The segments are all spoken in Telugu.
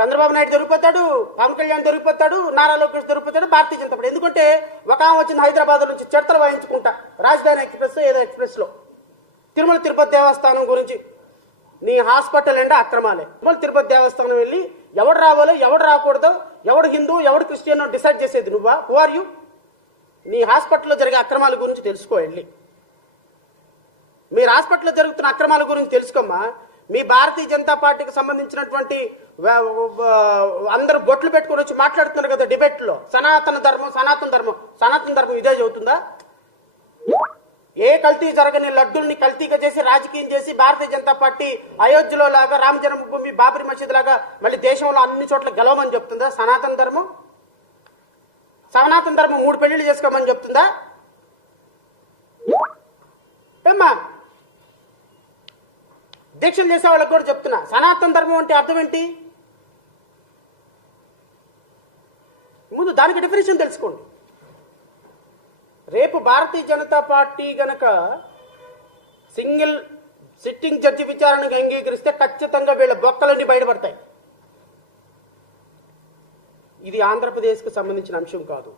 చంద్రబాబు నాయుడు దొరికిపోతాడు, పవన్ కళ్యాణ్ దొరికిపోతాడు, నారా లోకేష్ దొరికిపోతాడు, భారతీయ జనతా పార్టీ. ఎందుకంటే ఒక ఆమె వచ్చింది హైదరాబాద్ నుంచి చిడతలు వాయించుకుంటా రాజధాని ఎక్స్ప్రెస్ ఏదో ఎక్స్ప్రెస్లో తిరుమల తిరుపతి దేవస్థానం గురించి. నీ హాస్పిటల్ ఎండా అక్రమాలే. తిరుమల తిరుపతి దేవస్థానం వెళ్ళి ఎవడు రావాలో ఎవడు రాకూడదో, ఎవడు హిందూ ఎవడు క్రిస్టియన్ డిసైడ్ చేసేది నువ్వా? Who are you? నీ హాస్పిటల్లో జరిగే అక్రమాల గురించి తెలుసుకో వెళ్ళి. మీరు హాస్పిటల్లో జరుగుతున్న అక్రమాల గురించి తెలుసుకోమ్మా. మీ భారతీయ జనతా పార్టీకి సంబంధించినటువంటి అందరూ బొట్లు పెట్టుకుని వచ్చి మాట్లాడుతున్నారు కదా డిబేట్లో, సనాతన ధర్మం ఇదే చదువుతుందా? ఏ కల్తీ జరగని లడ్డుల్ని కల్తీగా చేసి రాజకీయం చేసి భారతీయ జనతా పార్టీ అయోధ్యలో లాగా రామ జన్మభూమి బాబరీ మసీద్ లాగా మళ్ళీ దేశంలో అన్ని చోట్ల గెలవమని చెప్తుందా? సనాతన ధర్మం 3 పెళ్లిళ్ళు చేసుకోమని చెప్తుందా? ఏమ్మా దీక్షలు చేసే వాళ్ళకి కూడా చెప్తున్నా, సనాతన ధర్మం అంటే అర్థం ఏంటి? ముందు దానికి డెఫినేషన్ తెలుసుకోండి. రేపు భారతీయ జనతా పార్టీ గనక సింగిల్ సిట్టింగ్ జడ్జి విచారణకు అంగీకరిస్తే ఖచ్చితంగా వీళ్ళ బొక్కలన్నీ బయటపడతాయి. ఇది ఆంధ్రప్రదేశ్కు సంబంధించిన అంశం కాదు.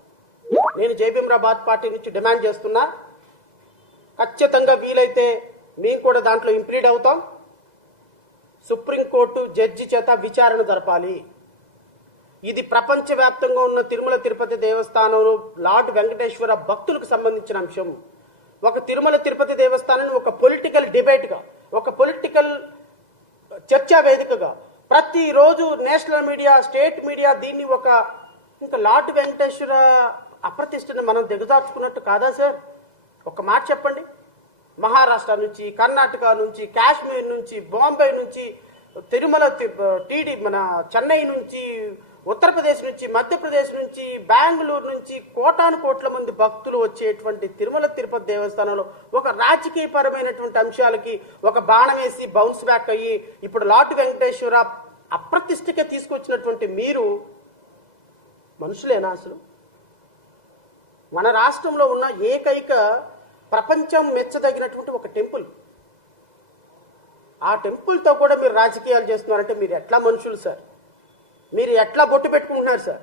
నేను జయభీమరాబాద్ పార్టీ నుంచి డిమాండ్ చేస్తున్నా, ఖచ్చితంగా వీలైతే మేము కూడా దాంట్లో ఇంప్లీడ్ అవుతాం. సుప్రీంకోర్టు జడ్జి చేత విచారణ జరపాలి. ఇది ప్రపంచవ్యాప్తంగా ఉన్న తిరుమల తిరుపతి దేవస్థానంలో లార్డ్ వెంకటేశ్వర భక్తులకు సంబంధించిన అంశం. ఒక తిరుమల తిరుపతి దేవస్థానాన్ని ఒక పొలిటికల్ డిబేట్గా, ఒక పొలిటికల్ చర్చా వేదికగా ప్రతిరోజు నేషనల్ మీడియా, స్టేట్ మీడియా దీన్ని ఒక ఇంకా లార్డ్ వెంకటేశ్వర అప్రతిష్టను మనం దిగజార్చుకున్నట్టు కాదా సార్? ఒక మాట చెప్పండి. మహారాష్ట్ర నుంచి, కర్ణాటక నుంచి, కాశ్మీర్ నుంచి, బాంబే నుంచి, తిరుమల మన చెన్నై నుంచి, ఉత్తరప్రదేశ్ నుంచి, మధ్యప్రదేశ్ నుంచి, బెంగళూరు నుంచి కోటాను కోట్ల మంది భక్తులు వచ్చేటువంటి తిరుమల తిరుపతి దేవస్థానంలో ఒక రాజకీయపరమైనటువంటి అంశాలకి ఒక బాణం వేసి బౌన్స్ బ్యాక్ అయ్యి ఇప్పుడు లార్డ్ వెంకటేశ్వర అప్రతిష్టగా తీసుకొచ్చినటువంటి మీరు మనుషులేనా అసలు? మన రాష్ట్రంలో ఉన్న ఏకైక ప్రపంచం మెచ్చదగినటువంటి ఒక టెంపుల్, ఆ టెంపుల్తో కూడా మీరు రాజకీయాలు చేస్తున్నారంటే మీరు ఎట్లా మనుషులు సార్? మీరు ఎట్లా బొట్టు పెట్టుకుంటున్నారు సార్?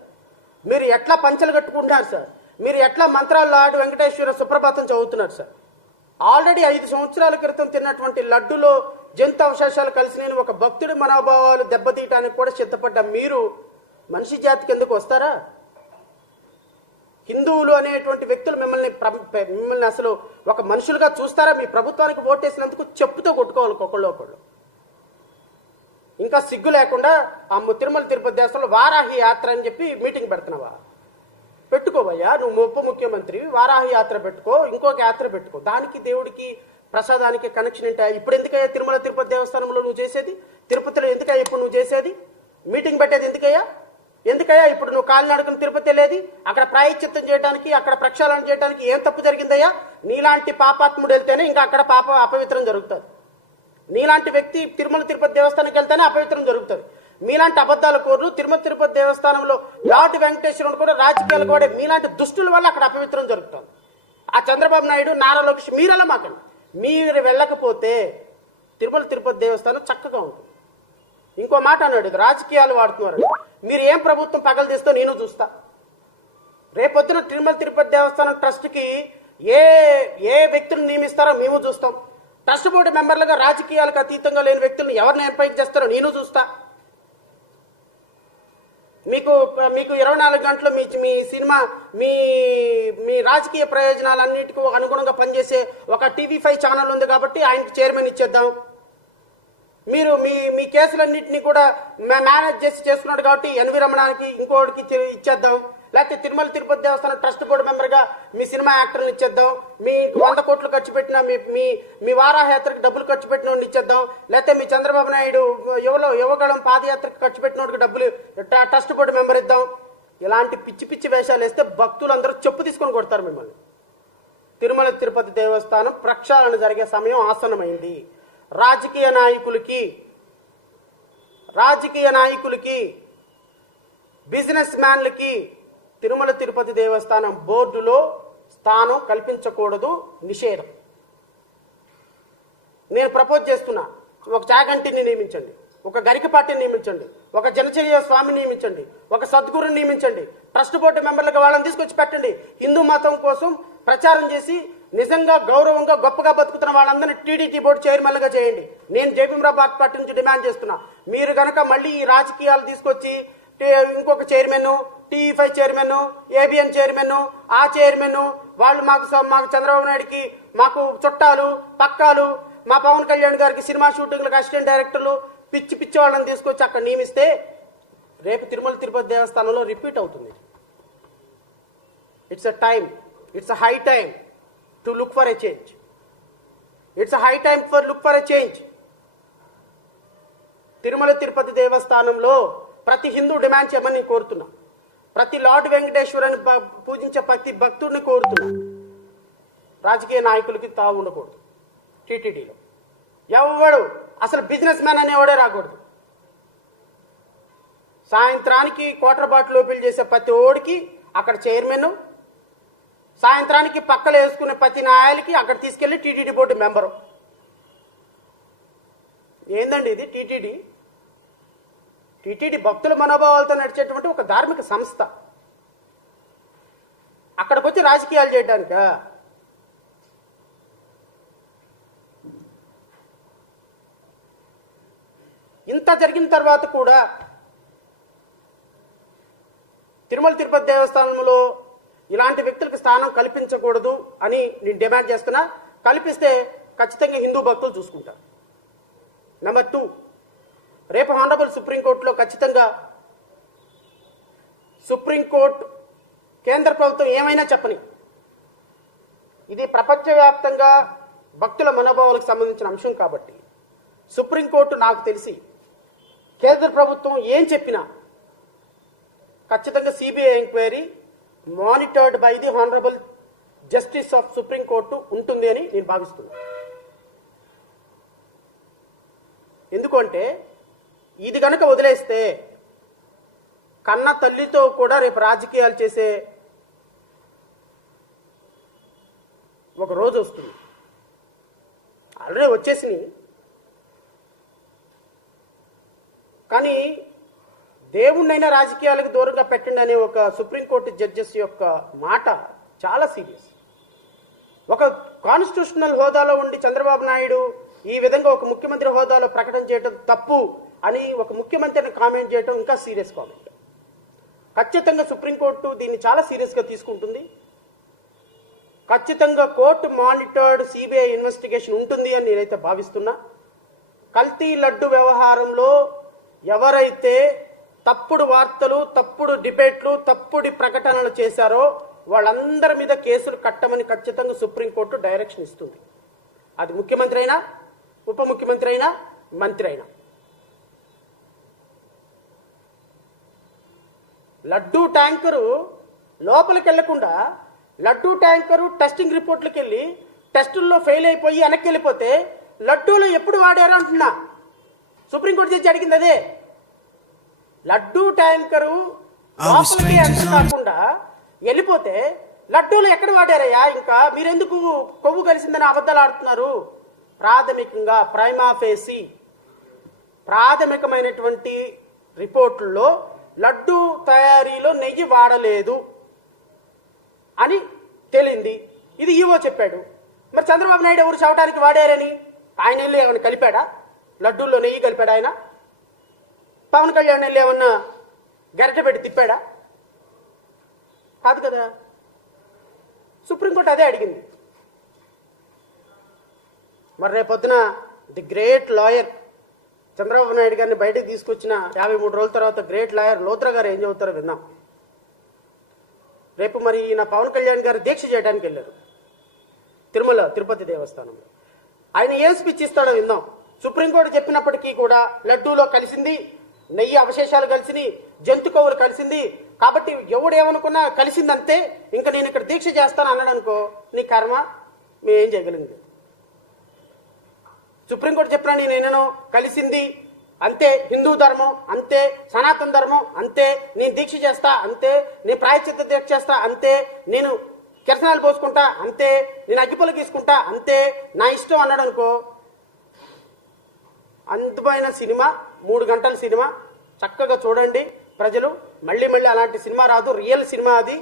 మీరు ఎట్లా పంచలు కట్టుకుంటున్నారు సార్? మీరు ఎట్లా మంత్రాలు లార్డ్ వెంకటేశ్వర సుప్రభాతం చదువుతున్నారు సార్? ఆల్రెడీ 5 సంవత్సరాల క్రితం తిన్నటువంటి లడ్డులో జంతు అవశేషాలు కలిసి నేను ఒక భక్తుడి మనోభావాలు దెబ్బతీయటానికి కూడా సిద్ధపడ్డ మీరు మనిషి జాతికి ఎందుకు వస్తారా? హిందువులు అనేటువంటి వ్యక్తులు మిమ్మల్ని అసలు ఒక మనుషులుగా చూస్తారా? మీ ప్రభుత్వానికి ఓటేసినందుకు చెప్పుతో కొట్టుకోవాలి ఒకళ్ళు. ఇంకా సిగ్గు లేకుండా ఆ తిరుమల తిరుపతి దేవస్థానంలో వారాహి యాత్ర అని చెప్పి మీటింగ్ పెడుతున్నావా? పెట్టుకోవయ్యా, నువ్వు ఉప ముఖ్యమంత్రి, వారాహి యాత్ర పెట్టుకో, ఇంకొక యాత్ర పెట్టుకో. దానికి దేవుడికి ప్రసాదానికి కనెక్షన్ ఏంటా? ఇప్పుడు ఎందుకయ్యా తిరుమల తిరుపతి దేవస్థానంలో నువ్వు చేసేది? తిరుపతిలో ఎందుకయ్యా ఇప్పుడు నువ్వు చేసేది? మీటింగ్ పెట్టేది ఎందుకయ్యా ఇప్పుడు నువ్వు కాలినడకను తిరుపతి వెళ్ళేది? అక్కడ ప్రాయశ్చిత్తం చేయడానికి, అక్కడ ప్రక్షాళన చేయడానికి ఏం తప్పు జరిగిందయ్యా? నీలాంటి పాపాత్ముడు వెళ్తేనే ఇంకా అక్కడ అపవిత్రం జరుగుతుంది. నీలాంటి వ్యక్తి తిరుమల తిరుపతి దేవస్థానానికి వెళ్తేనే అపవిత్రం జరుగుతుంది. మీలాంటి అబద్ధాల కోర్లు తిరుమల తిరుపతి దేవస్థానంలో లార్డ్ వెంకటేశ్వరుడు కూడా రాజకీయాలు కూడా మీలాంటి దుష్టుల వల్ల అక్కడ అపవిత్రం జరుగుతుంది. ఆ చంద్రబాబు నాయుడు, నారా లోకేష్ మీరలా మాకండి. మీరు వెళ్ళకపోతే తిరుమల తిరుపతి దేవస్థానం చక్కగా ఉంటుంది. ఇంకో మాట అన్నాడు, రాజకీయాలు వాడుతున్నారు. మీరు ఏం ప్రభుత్వం పగలు తీస్తో నేను చూస్తా. రేపొద్దున తిరుమల తిరుపతి దేవస్థానం ట్రస్ట్కి ఏ వ్యక్తులను నియమిస్తారో మేము చూస్తాం. ట్రస్ట్ బోర్డు మెంబర్లుగా రాజకీయాలకు అతీతంగా లేని వ్యక్తులను ఎవరిని ఎంపిక చేస్తారో నేను చూస్తా. మీకు 24 గంటలు మీ సినిమా మీ రాజకీయ ప్రయోజనాలన్నిటికీ అనుగుణంగా పనిచేసే ఒక TV5 ఛానల్ ఉంది కాబట్టి ఆయనకి చైర్మన్ ఇచ్చేద్దాం. మీరు మీ కేసులన్నింటినీ కూడా మేనేజ్ చేసి చేసుకున్నాడు కాబట్టి ఎన్వి రమణానికి ఇంకోటికి ఇచ్చేద్దాం. లేకపోతే తిరుమల తిరుపతి దేవస్థానం ట్రస్ట్ బోర్డు మెంబర్గా మీ సినిమా యాక్టర్ని ఇచ్చేద్దాం. మీ 100 కోట్లు ఖర్చు పెట్టిన మీ వారాయాత్రకు డబ్బులు ఖర్చు పెట్టిన వాడిని ఇచ్చేద్దాం. లేకపోతే మీ చంద్రబాబు నాయుడు యువగళం పాదయాత్రకు ఖర్చు పెట్టిన వాడికి డబ్బులు ట్రస్ట్ బోర్డు మెంబర్ ఇద్దాం. ఇలాంటి పిచ్చి వేషాలు వేస్తే భక్తులందరూ చెప్పు తీసుకొని కొడతారు మిమ్మల్ని. తిరుమల తిరుపతి దేవస్థానం ప్రక్షాళన జరిగే సమయం ఆసన్నమైంది. రాజకీయ నాయకులకి బిజినెస్ మ్యాన్లకి తిరుమల తిరుపతి దేవస్థానం బోర్డులో స్థానం కల్పించకూడదు, నిషేధం. నేను ప్రపోజ్ చేస్తున్నా, ఒక చాగంటిని నియమించండి. ఒక గరికపాటిని నియమించండి, ఒక జనచర్య స్వామిని నియమించండి, ఒక సద్గురుని నియమించండి, ట్రస్ట్ బోర్డు మెంబర్లుగా వాళ్ళని తీసుకొచ్చి పెట్టండి. హిందూ మతం కోసం ప్రచారం చేసి నిజంగా గౌరవంగా గొప్పగా బతుకుతున్న వాళ్ళందరినీ టీడీటీ బోర్డు చైర్మన్లుగా చేయండి. నేను జయభీమరావు పార్టీ నుంచి డిమాండ్ చేస్తున్నా. మీరు గనక మళ్ళీ ఈ రాజకీయాలు తీసుకొచ్చి ఇంకొక చైర్మన్, టీ5 చైర్మన్, ఏబిఎన్ చైర్మన్, ఆ చైర్మన్ వాళ్ళు మాకు చంద్రబాబు నాయుడికి మాకు చుట్టాలు పక్కాలు, మా పవన్ కళ్యాణ్ గారికి సినిమా షూటింగ్లకు అసిస్టెంట్ డైరెక్టర్లు, పిచ్చి పిచ్చి వాళ్ళని తీసుకొచ్చి అక్కడ నియమిస్తే రేపు తిరుమల తిరుపతి దేవస్థానంలో రిపీట్ అవుతుంది. It's a high time to look for a change. It's a high time for look for a change. Tirumala Tirupati దేవస్థానంలో ప్రతి హిందూ డిమాండ్ చేయమని కోరుతున్నా. ప్రతి లార్డ్ వెంకటేశ్వరుని పూజించే ప్రతి భక్తుడిని కోరుతున్నా. రాజకీయ నాయకులకి తావు ఉండకూడదు. టీటీడీలో ఎవడు అసలు బిజినెస్ మ్యాన్ అనేవాడే రాకూడదు. సాయంత్రానికి క్వార్టర్ బాటిల్ ఓపెన్ చేసే ప్రతి ఓడికి అక్కడ చైర్మన్, సాయంత్రానికి పక్కలు వేసుకునే ప్రతి న్యాయాలకి అక్కడ తీసుకెళ్లి టీటీడీ బోర్డు మెంబరు. ఏందండి ఇది? టీటీడీ భక్తుల మనోభావాలతో నడిచేటువంటి ఒక ధార్మిక సంస్థ. అక్కడికి వచ్చి రాజకీయాలు చేయడానిక? ఇంత జరిగిన తర్వాత కూడా తిరుమల తిరుపతి దేవస్థానంలో ఇలాంటి వ్యక్తులకు స్థానం కల్పించకూడదు అని నేను డిమాండ్ చేస్తున్నా. కల్పిస్తే ఖచ్చితంగా హిందూ భక్తులు చూసుకుంటారు. నెంబర్ 2, రేపు హానరబుల్ సుప్రీంకోర్టులో ఖచ్చితంగా సుప్రీంకోర్టు కేంద్ర ప్రభుత్వం ఏమైనా చెప్పని, ఇది ప్రపంచవ్యాప్తంగా భక్తుల మనోభావాలకు సంబంధించిన అంశం కాబట్టి సుప్రీంకోర్టు నాకు తెలిసి కేంద్ర ప్రభుత్వం ఏం చెప్పినా ఖచ్చితంగా CBI enquiry monitored by the honourable justice of supreme court ఉంటుంది అని నేను భావిస్తున్నాను. ఎందుకంటే ఇది గనక వదిలేస్తే కన్న తల్లితో కూడా రేపు రాజకీయాలు చేసే ఒక రోజు వస్తుంది. ఆల్రెడీ వచ్చేసినాయి. కానీ దేవుణ్ణైనా రాజకీయాలకు దూరంగా పెట్టండి అనే ఒక సుప్రీంకోర్టు జడ్జెస్ యొక్క మాట చాలా సీరియస్. ఒక కాన్స్టిట్యూషనల్ హోదాలో ఉండి చంద్రబాబు నాయుడు ఈ విధంగా ఒక ముఖ్యమంత్రి హోదాలో ప్రకటన చేయడం తప్పు అని ఒక ముఖ్యమంత్రిని కామెంట్ చేయడం ఇంకా సీరియస్ కామెంట్. ఖచ్చితంగా సుప్రీంకోర్టు దీన్ని చాలా సీరియస్గా తీసుకుంటుంది. ఖచ్చితంగా కోర్టు మానిటర్డ్ సిబిఐ ఇన్వెస్టిగేషన్ ఉంటుంది అని నేనైతే భావిస్తున్నా. కల్తీ లడ్డు వ్యవహారంలో ఎవరైతే తప్పుడు వార్తలు, తప్పుడు డిబేట్లు, తప్పుడు ప్రకటనలు చేశారో వాళ్ళందరి మీద కేసులు కట్టమని ఖచ్చితంగా సుప్రీంకోర్టు డైరెక్షన్ ఇస్తుంది. అది ముఖ్యమంత్రి అయినా, ఉప ముఖ్యమంత్రి అయినా, మంత్రి అయినా. లడ్డూ ట్యాంకరు లోపలికి వెళ్లకుండా లడ్డూ ట్యాంకరు టెస్టింగ్ రిపోర్ట్లకు వెళ్ళి టెస్టుల్లో ఫెయిల్ అయిపోయి వెనక్కి వెళ్ళిపోతే లడ్డూలో ఎప్పుడు వాడారు అంటున్నా. సుప్రీంకోర్టు జడ్జి అడిగింది అదే. లడ్డూ ట్యాంకరు లోపలికి ఎంత కాకుండా వెళ్ళిపోతే లడ్డూలు ఎక్కడ వాడారయ్యా? ఇంకా మీరెందుకు కొవ్వు కలిసిందని అబద్ధాలు ఆడుతున్నారు? ప్రాథమికంగా ప్రైమా ఫేసి ప్రాథమికమైనటువంటి రిపోర్టుల్లో లడ్డూ తయారీలో నెయ్యి వాడలేదు అని తేలింది. ఇది ఈవో చెప్పాడు. మరి చంద్రబాబు నాయుడు ఎవరు చవటానికి వాడారని ఆయన వెళ్ళి ఏమైనా కలిపాడా? లడ్డూల్లో నెయ్యి కలిపాడా ఆయన? పవన్ కళ్యాణ్ వెళ్ళి ఏమన్నా గరిటె పెట్టి తిప్పాడా? కాదు కదా. సుప్రీంకోర్టు అదే అడిగింది. మరి రేపొద్దున the great lawyer Chandrababu Naidu గారిని బయటకు తీసుకొచ్చిన 53 రోజుల తర్వాత గ్రేట్ లాయర్ లోత్రా గారు ఏం చెబుతారో విన్నాం. రేపు మరి ఈయన పవన్ కళ్యాణ్ గారు దీక్ష చేయడానికి వెళ్ళారు తిరుమల తిరుపతి దేవస్థానంలో. ఆయన ఏం స్పీచ్ ఇస్తాడో విందాం. సుప్రీంకోర్టు చెప్పినప్పటికీ కూడా లడ్డూలో కలిసింది, నెయ్యి అవశేషాలు కలిసింది, జంతు కొవ్వులు కలిసింది కాబట్టి ఎవడేమనుకున్నా కలిసిందంతే, ఇంకా నేను ఇక్కడ దీక్ష చేస్తాను అన్నాడు అనుకో, నీ కర్మ, మేమేం చేయగలిగింది. సుప్రీంకోర్టు చెప్పినా నేనేనో కలిసింది అంతే, హిందూ ధర్మం అంతే, సనాతన ధర్మం అంతే, నేను దీక్ష చేస్తా అంతే, నేను ప్రాయశ్చిత్త దీక్ష చేస్తా అంతే, నేను కిరసనాలు పోసుకుంటా అంతే, నేను అగ్గిపొలు తీసుకుంటా అంతే, నా ఇష్టం అన్నాడు అనుకో, అందమైన సినిమా, 3 గంటల సినిమా, చక్కగా చూడండి ప్రజలు. మళ్ళీ మళ్ళీ అలాంటి సినిమా రాదు. రియల్ సినిమా అది.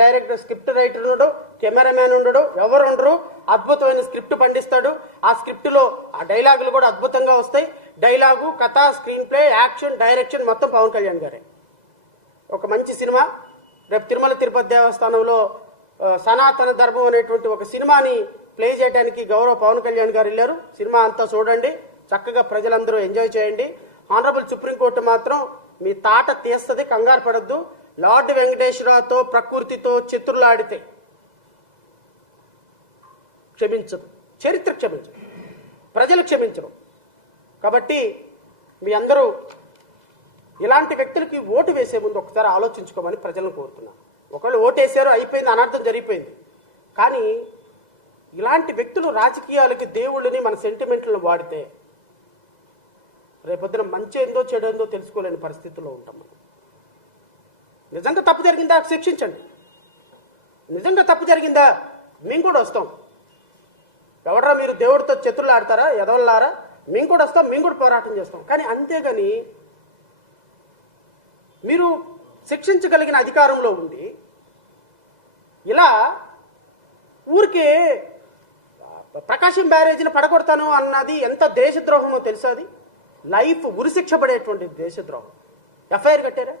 డైరెక్టర్, స్క్రిప్ట్ రైటర్ ఉండడు, కెమెరామ్యాన్ ఉండడు, ఎవరు ఉండరు. అద్భుతమైన స్క్రిప్ట్ పండిస్తాడు. ఆ స్క్రిప్ట్లో ఆ డైలాగులు కూడా అద్భుతంగా వస్తాయి. డైలాగు, కథ, స్క్రీన్ ప్లే, యాక్షన్, డైరెక్షన్ మొత్తం పవన్ కళ్యాణ్ గారే. ఒక మంచి సినిమా. రేపు తిరుమల తిరుపతి దేవస్థానంలో సనాతన ధర్మం అనేటువంటి ఒక సినిమాని ప్లే చేయడానికి గౌరవ పవన్ కళ్యాణ్ గారు వెళ్ళారు. సినిమా అంతా చూడండి, చక్కగా ప్రజలందరూ ఎంజాయ్ చేయండి. ఆనరబుల్ సుప్రీంకోర్టు మాత్రం మీ తాట తీస్తుంది, కంగారు పడద్దు. లార్డ్ వెంకటేశ్వరతో ప్రకృతితో చిత్రులాడితే క్షమించదు, చరిత్ర క్షమించదు, ప్రజలు క్షమించరు. కాబట్టి మీ అందరూ ఇలాంటి వ్యక్తులకి ఓటు వేసే ముందు ఒకసారి ఆలోచించుకోమని ప్రజలను కోరుతున్నాను. ఒకళ్ళు ఓటేశారు, అయిపోయింది, అనర్థం జరిగిపోయింది. కానీ ఇలాంటి వ్యక్తులు రాజకీయాలకి దేవుళ్ళని, మన సెంటిమెంట్లను వాడితే రేపొద్దున మంచి ఏందో చెడేందో తెలుసుకోలేని పరిస్థితుల్లో ఉంటాం మనం. నిజంగా తప్పు జరిగిందా శిక్షించండి. నిజంగా తప్పు జరిగిందా మేము కూడా వస్తాం. ఎవడరా మీరు దేవుడితో చేతులు ఆడతారా ఎదవల్లారా, మేము కూడా వస్తాం, మేము కూడా పోరాటం చేస్తాం. కానీ అంతేగాని మీరు శిక్షించగలిగిన అధికారంలో ఉండి ఇలా ఊరికే ప్రకాశం బ్యారేజీని పడగొడతాను అన్నది ఎంత దేశద్రోహమో తెలుసా? అది లైఫ్ ఉరిశిక్ష పడేటువంటి దేశద్రోహం. ఎఫ్ఐఆర్ కట్టారా?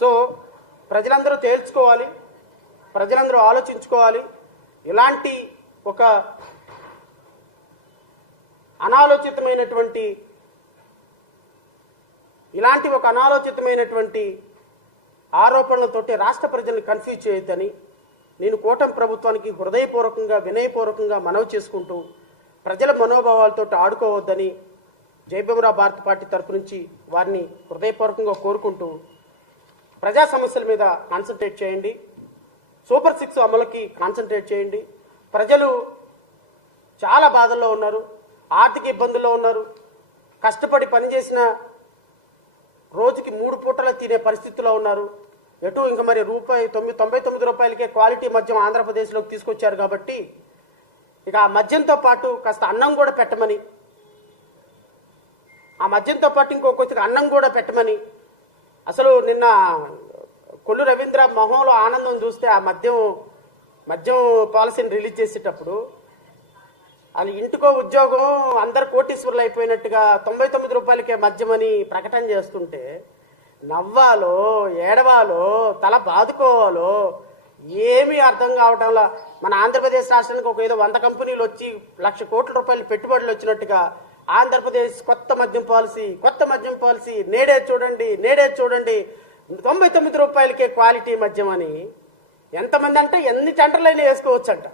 సో ప్రజలందరూ తేల్చుకోవాలి, ప్రజలందరూ ఆలోచించుకోవాలి. ఇలాంటి ఒక అనాలోచితమైనటువంటి ఆరోపణలతోటి రాష్ట్ర ప్రజల్ని కన్ఫ్యూజ్ చేయొద్దని నేను కూటమి ప్రభుత్వానికి హృదయపూర్వకంగా, వినయపూర్వకంగా మనవి చేసుకుంటూ, ప్రజల మనోభావాలతో ఆడుకోవద్దని జయభీమరావు భారత పార్టీ తరపు నుంచి వారిని హృదయపూర్వకంగా కోరుకుంటూ, ప్రజా సమస్యల మీద కాన్సన్ట్రేట్ చేయండి, సూపర్ 6 అమలుకి కాన్సన్ట్రేట్ చేయండి. ప్రజలు చాలా బాధల్లో ఉన్నారు, ఆర్థిక ఇబ్బందుల్లో ఉన్నారు. కష్టపడి పనిచేసిన రోజుకి 3 పూటలు తినే పరిస్థితిలో ఉన్నారు. ఎటు ఇంకా మరి ₹99 క్వాలిటీ మద్యం ఆంధ్రప్రదేశ్లోకి తీసుకొచ్చారు. కాబట్టి ఇక ఆ మద్యంతో పాటు కాస్త అన్నం కూడా పెట్టమని, ఆ మద్యంతో పాటు ఇంకో కొద్దిగా అన్నం కూడా పెట్టమని. అసలు నిన్న కొల్లు రవీంద్ర మొహంలో ఆనందం చూస్తే ఆ మద్యం పాలసీని రిలీజ్ చేసేటప్పుడు వాళ్ళు ఇంటికో ఉద్యోగం, అందరు కోటీశ్వరులు అయిపోయినట్టుగా ₹99 మద్యమని ప్రకటన చేస్తుంటే నవ్వాలో ఏడవాలో తల బాదుకోవాలో ఏమీ అర్థం కావటంలా. మన ఆంధ్రప్రదేశ్ రాష్ట్రానికి ఒక ఏదో 100 కంపెనీలు వచ్చి ₹1,00,000 కోట్ల పెట్టుబడులు వచ్చినట్టుగా ఆంధ్రప్రదేశ్ కొత్త మద్యం పాలసీ నేడే చూడండి ₹99 క్వాలిటీ మద్యం అని. ఎంతమంది అంటే ఎన్ని టెండర్లైనా వేసుకోవచ్చంట,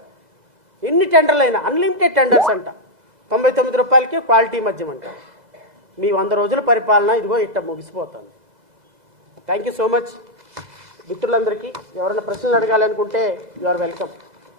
ఎన్ని టెండర్లైనా, అన్లిమిటెడ్ టెండర్స్ అంట. ₹99 క్వాలిటీ మద్యం అంట. మీ 100 రోజుల పరిపాలన ఇదిగో ఇట్ట ముగిసిపోతుంది. Thank you so much. మిత్రులందరికీ ఎవరైనా ప్రశ్నలు అడగాలనుకుంటే యు ఆర్ వెల్కమ్.